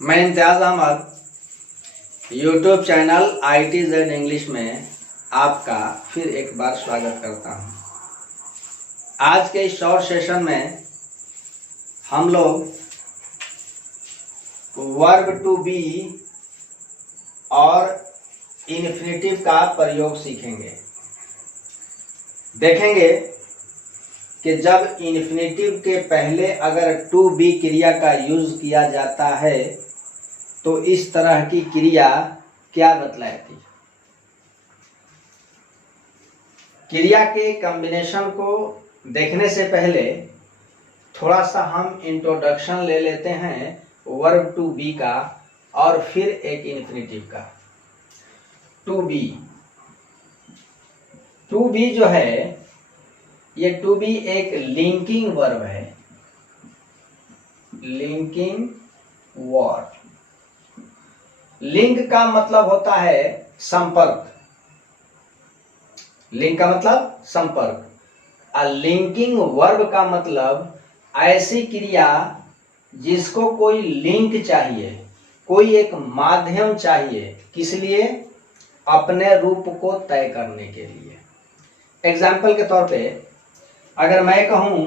मैं Imtiaz Ahmed YouTube channel ITZ English में आपका फिर एक बार स्वागत करता हूं। आज के इस शॉर्ट सेशन में हम लोग वर्ब टू बी और इन्फिनेटिव का प्रयोग सीखेंगे। देखेंगे कि जब इन्फिनेटिव के पहले अगर टू बी क्रिया का यूज किया जाता है तो इस तरह की क्रिया क्या बतलाती है। क्रिया के कॉम्बिनेशन को देखने से पहले थोड़ा सा हम इंट्रोडक्शन ले लेते हैं वर्ब टू बी का और फिर एक इन्फिनेटिव का। टू बी जो है, ये टू बी एक लिंकिंग वर्ब है। लिंकिंग वर्ब, लिंक का मतलब होता है संपर्क। लिंक का मतलब संपर्क। लिंकिंग वर्ब का मतलब ऐसी क्रिया जिसको कोई लिंक चाहिए, कोई एक माध्यम चाहिए। किस लिए? अपने रूप को तय करने के लिए। एग्जाम्पल के तौर पे अगर मैं कहूं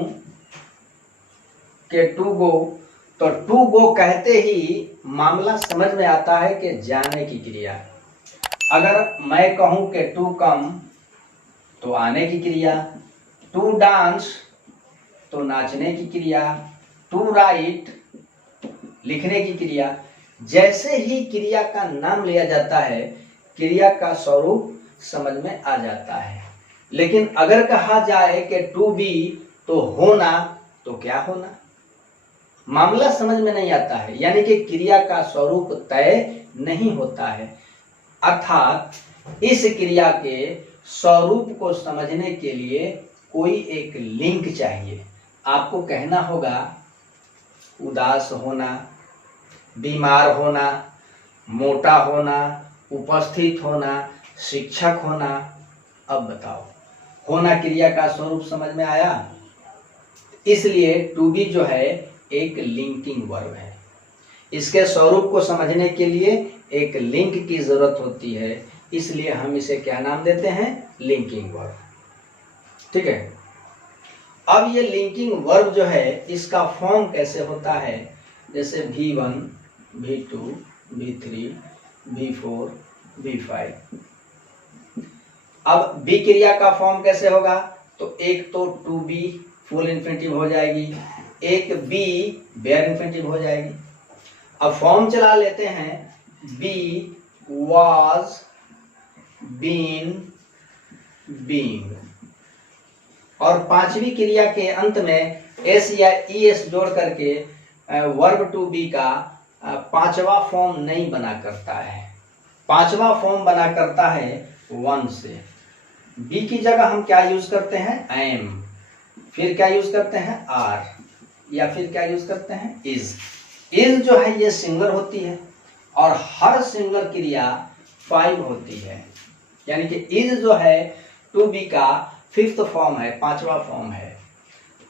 कि टू गो, तो टू गो कहते ही मामला समझ में आता है कि जाने की क्रिया। अगर मैं कहूं कि टू कम, तो आने की क्रिया। टू डांस, तो नाचने की क्रिया। टू राइट, लिखने की क्रिया। जैसे ही क्रिया का नाम लिया जाता है, क्रिया का स्वरूप समझ में आ जाता है। लेकिन अगर कहा जाए कि टू बी, तो होना, तो क्या होना, मामला समझ में नहीं आता है। यानी कि क्रिया का स्वरूप तय नहीं होता है। अर्थात इस क्रिया के स्वरूप को समझने के लिए कोई एक लिंक चाहिए। आपको कहना होगा उदास होना, बीमार होना, मोटा होना, उपस्थित होना, शिक्षक होना। अब बताओ, होना क्रिया का स्वरूप समझ में आया? इसलिए टू बी जो है एक लिंकिंग वर्ब है। इसके स्वरूप को समझने के लिए एक लिंक की जरूरत होती है। इसलिए हम इसे क्या नाम देते हैं? Linking verb. ठीक है। अब ये लिंकिंग वर्ब जो है, इसका फॉर्म कैसे होता है? जैसे V1, V2, V3, V4, V5। अब बी क्रिया का फॉर्म कैसे होगा? तो एक तो टू बी फुल इन्फिनेटिव हो जाएगी, एक बी बेयर इन्फिनेटिव हो जाएगी। अब फॉर्म चला लेते हैं, बी, वाज, बीन, बीइंग। और पांचवी क्रिया के अंत में एस या ईएस जोड़ करके वर्ब टू बी का पांचवा फॉर्म नहीं बना करता है। पांचवा फॉर्म बना करता है वन से। बी की जगह हम क्या यूज करते हैं? एम। फिर क्या यूज करते हैं? आर। या फिर क्या यूज करते हैं? इज। इज जो है ये सिंगुलर होती है और हर सिंगुलर क्रिया 5 होती है। यानी कि इज जो है टू बी का फिफ्थ फॉर्म है, पांचवा फॉर्म है।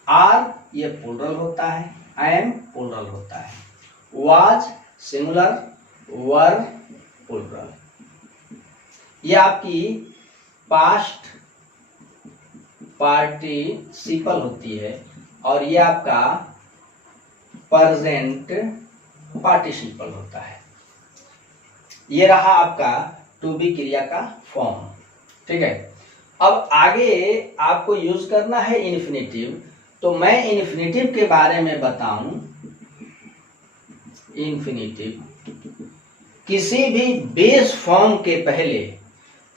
आर ये प्लूरल होता है, एम प्लूरल होता है। Was singular, were plural. ये आपकी पास्ट पार्टिसिपल होती है और ये आपका प्रेजेंट पार्टिसिपल होता है। ये रहा आपका टू बी क्रिया का फॉर्म। ठीक है। अब आगे आपको यूज करना है इन्फिनेटिव। तो मैं इन्फिनेटिव के बारे में बताऊं। इन्फिनेटिव किसी भी बेस फॉर्म के पहले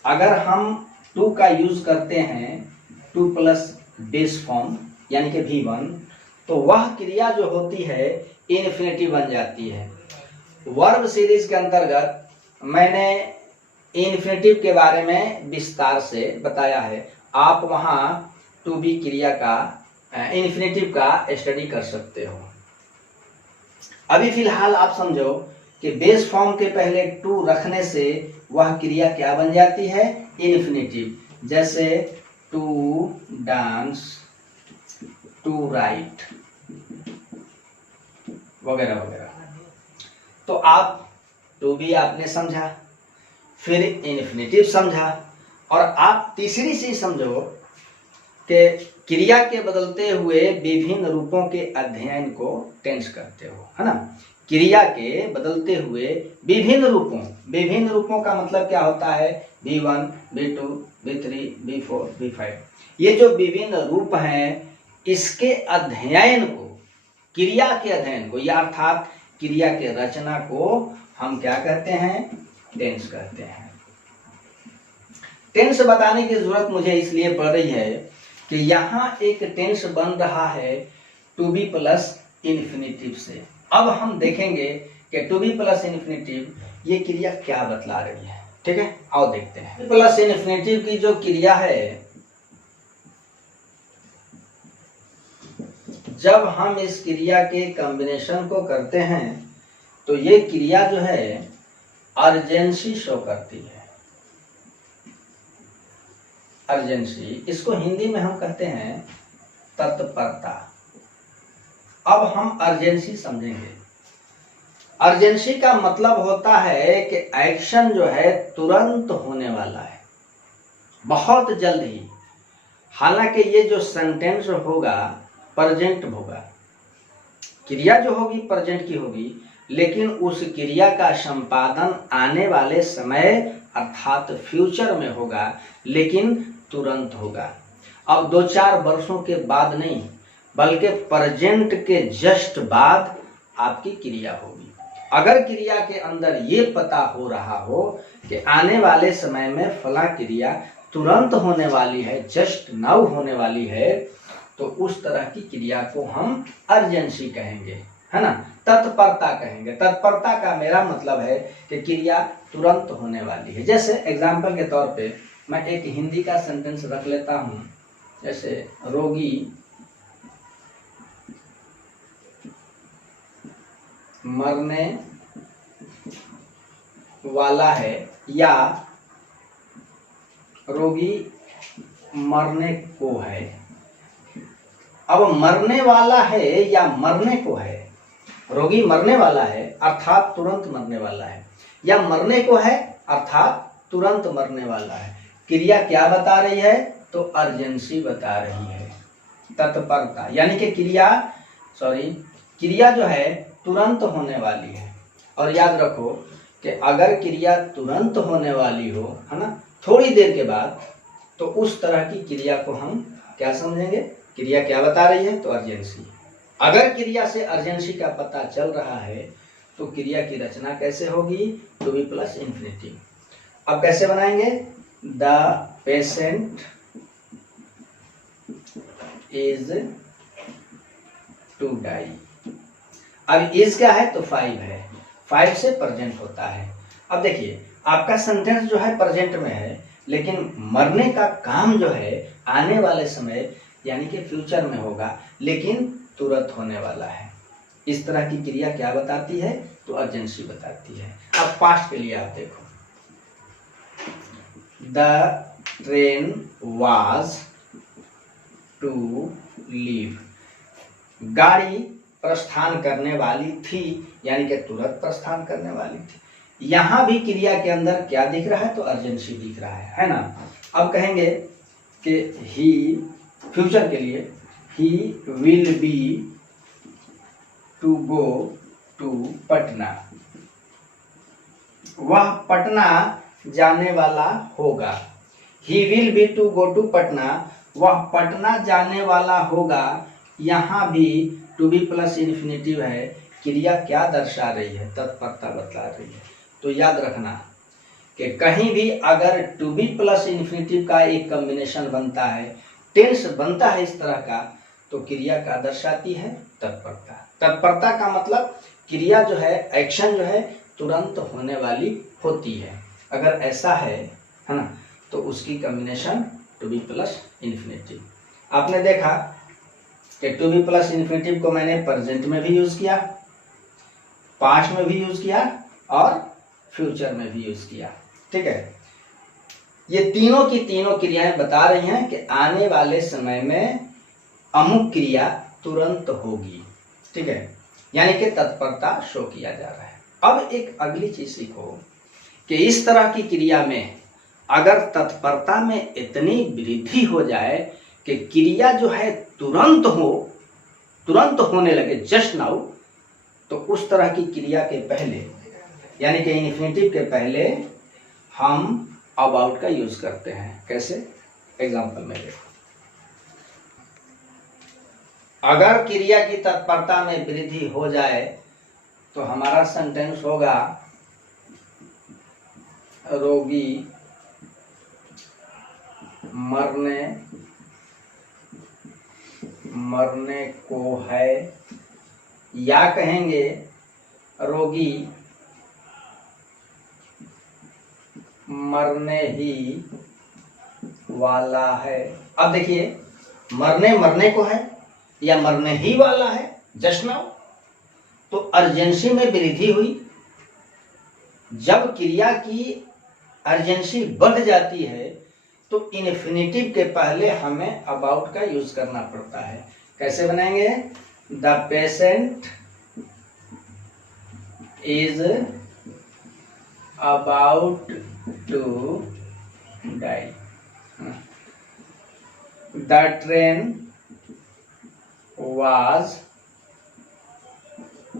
अगर हम टू का यूज करते हैं, टू प्लस बेस फॉर्म यानी कि V1, तो वह क्रिया जो होती है इन्फिनेटिव बन जाती है। वर्ब सीरीज के अंतर्गत मैंने इन्फिनेटिव के बारे में विस्तार से बताया है। आप वहां टू बी क्रिया का इन्फिनेटिव का स्टडी कर सकते हो। अभी फिलहाल आप समझो कि बेस फॉर्म के पहले टू रखने से वह क्रिया क्या बन जाती है? इन्फिनेटिव। जैसे टू डांस, टू राइट, वगैरह वगैरह। तो आप टू बी आपने समझा, फिर इन्फिनेटिव समझा, और आप तीसरी चीज समझो कि क्रिया के बदलते हुए विभिन्न रूपों के अध्ययन को टेंस करते हो, है ना। क्रिया के बदलते हुए विभिन्न रूपों का मतलब क्या होता है, V1, V2, V3, V4, V5, ये जो विभिन्न रूप हैं इसके अध्ययन को, क्रिया के अध्ययन को, या अर्थात क्रिया के रचना को हम क्या कहते हैं, टेंस कहते हैं। टेंस बताने की जरूरत मुझे इसलिए पड़ रही है कि यहाँ एक टेंस बन रहा है टू बी प्लस इन्फिनेटिव से। अब हम देखेंगे कि टू बी प्लस इन्फिनेटिव ये क्रिया क्या बतला रही है, ठीक है। आओ देखते हैं। प्लस इन्फिनेटिव की जो क्रिया है, जब हम इस क्रिया के कॉम्बिनेशन को करते हैं तो ये क्रिया जो है अर्जेंसी शो करती है। अर्जेंसी, इसको हिंदी में हम कहते हैं तत्परता। अब हम अर्जेंसी समझेंगे। अर्जेंसी का मतलब होता है कि एक्शन जो है तुरंत होने वाला है, बहुत जल्द ही। हालांकि ये जो सेंटेंस होगा प्रेजेंट होगा, क्रिया जो होगी प्रेजेंट की होगी, लेकिन उस क्रिया का संपादन आने वाले समय अर्थात फ्यूचर में होगा, लेकिन तुरंत होगा। अब 2-4 वर्षों के बाद नहीं, बल्कि प्रेजेंट के जस्ट बाद आपकी क्रिया होगी। अगर क्रिया के अंदर ये पता हो रहा हो कि आने वाले समय में फला क्रिया तुरंत होने वाली है, जस्ट नाउ होने वाली है, तो उस तरह की क्रिया को हम अर्जेंसी कहेंगे, है ना, तत्परता कहेंगे। तत्परता का मेरा मतलब है कि क्रिया तुरंत होने वाली है। जैसे एग्जाम्पल के तौर पे मैं एक हिंदी का सेंटेंस रख लेता हूं, जैसे रोगी मरने वाला है, या रोगी मरने को है। अब मरने वाला है या मरने को है, रोगी मरने वाला है अर्थात तुरंत मरने वाला है, या मरने को है अर्थात तुरंत मरने वाला है। क्रिया क्या बता रही है, तो अर्जेंसी बता रही है, तत्परता, यानी कि क्रिया जो है तुरंत होने वाली है। और याद रखो कि अगर क्रिया तुरंत होने वाली हो, है ना, थोड़ी देर के बाद, तो उस तरह की क्रिया को हम क्या समझेंगे, क्रिया क्या बता रही है, तो अर्जेंसी। अगर क्रिया से अर्जेंसी का पता चल रहा है तो क्रिया की रचना कैसे होगी, टू बी प्लस इन्फिनेटिव। अब कैसे बनाएंगे, the patient is to die. अब इज क्या है, तो 5 है, 5 से प्रेजेंट होता है। अब देखिए आपका सेंटेंस जो है प्रेजेंट में है, लेकिन मरने का काम जो है आने वाले समय यानी कि फ्यूचर में होगा, लेकिन तुरंत होने वाला है। इस तरह की क्रिया क्या बताती है, तो अर्जेंसी बताती है। अब पास्ट के लिए आप देखो, the train was to leave. गाड़ी प्रस्थान करने वाली थी, यानी कि तुरंत प्रस्थान करने वाली थी। यहां भी क्रिया के अंदर क्या दिख रहा है, तो अर्जेंसी दिख रहा है ना। अब कहेंगे कि ही, फ्यूचर के लिए, he will be to go to Patna. वह पटना जाने वाला होगा। He will be to go to Patna, वह पटना जाने वाला होगा। यहाँ भी टू बी प्लस इन्फिनेटिव है। क्रिया क्या दर्शा रही है, तत्परता बतला रही है। तो याद रखना कि कहीं भी अगर टू बी प्लस इन्फिनेटिव का एक कॉम्बिनेशन बनता है, टेंस बनता है इस तरह का, तो क्रिया का दर्शाती है तत्परता। तत्परता का मतलब क्रिया जो है, एक्शन जो है तुरंत होने वाली होती है। अगर ऐसा है ना, तो उसकी combination to be plus infinitive. आपने देखा कि टू बी प्लस इन्फिनेटिव को मैंने प्रेजेंट में भी यूज किया, पास्ट में भी यूज किया और फ्यूचर में भी यूज किया। ठीक है, ये तीनों की तीनों क्रियाएं बता रही हैं कि आने वाले समय में अमुक क्रिया तुरंत होगी। ठीक है, यानी कि तत्परता शो किया जा रहा है। अब एक अगली चीज सीखो कि इस तरह की क्रिया में अगर तत्परता में इतनी वृद्धि हो जाए कि क्रिया जो है तुरंत होने लगे, जस्ट नाउ, तो उस तरह की क्रिया के पहले यानी कि इन्फिनेटिव के पहले हम अबाउट का यूज करते हैं। कैसे? एग्जांपल में देखो, अगर क्रिया की तत्परता में वृद्धि हो जाए तो हमारा सेंटेंस होगा रोगी मरने को है, या कहेंगे रोगी मरने ही वाला है। अब देखिए, मरने को है या मरने ही वाला है, जस्ट नाउ, तो अर्जेंसी में वृद्धि हुई। जब क्रिया की अर्जेंसी बढ़ जाती है तो इन्फिनेटिव के पहले हमें अबाउट का यूज करना पड़ता है। कैसे बनाएंगे? The patient is about to die, the train was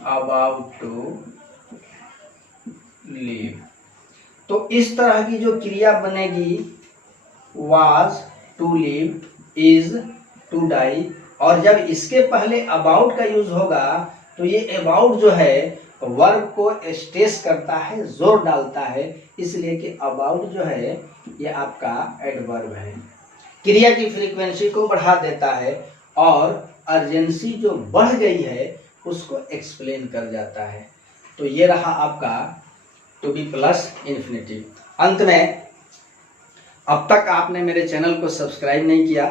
about to leave। तो इस तरह की जो क्रिया बनेगी was to leave, is to die, और जब इसके पहले about का यूज होगा तो ये about जो है वर्ब को स्ट्रेस करता है, जोर डालता है, इसलिए कि about जो है ये आपका एडवर्ब है, क्रिया की फ्रीक्वेंसी को बढ़ा देता है और अर्जेंसी जो बढ़ गई है उसको एक्सप्लेन कर जाता है। तो ये रहा आपका टू बी प्लस इन्फिनेटिव। अंत में, अब तक आपने मेरे चैनल को सब्सक्राइब नहीं किया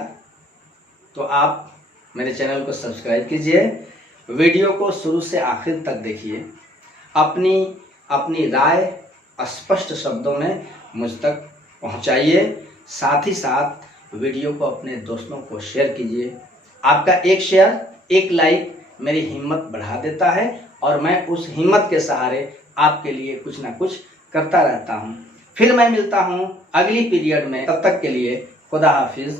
तो आप मेरे चैनल को सब्सक्राइब कीजिए, वीडियो को शुरू से आखिर तक देखिए, अपनी राय स्पष्ट शब्दों में मुझ तक पहुंचाइए, साथ ही साथ वीडियो को अपने दोस्तों को शेयर कीजिए। आपका एक शेयर, एक लाइक मेरी हिम्मत बढ़ा देता है और मैं उस हिम्मत के सहारे आपके लिए कुछ ना कुछ करता रहता हूँ। फिर मैं मिलता हूँ अगली पीरियड में, तब तक के लिए खुदा हाफिज।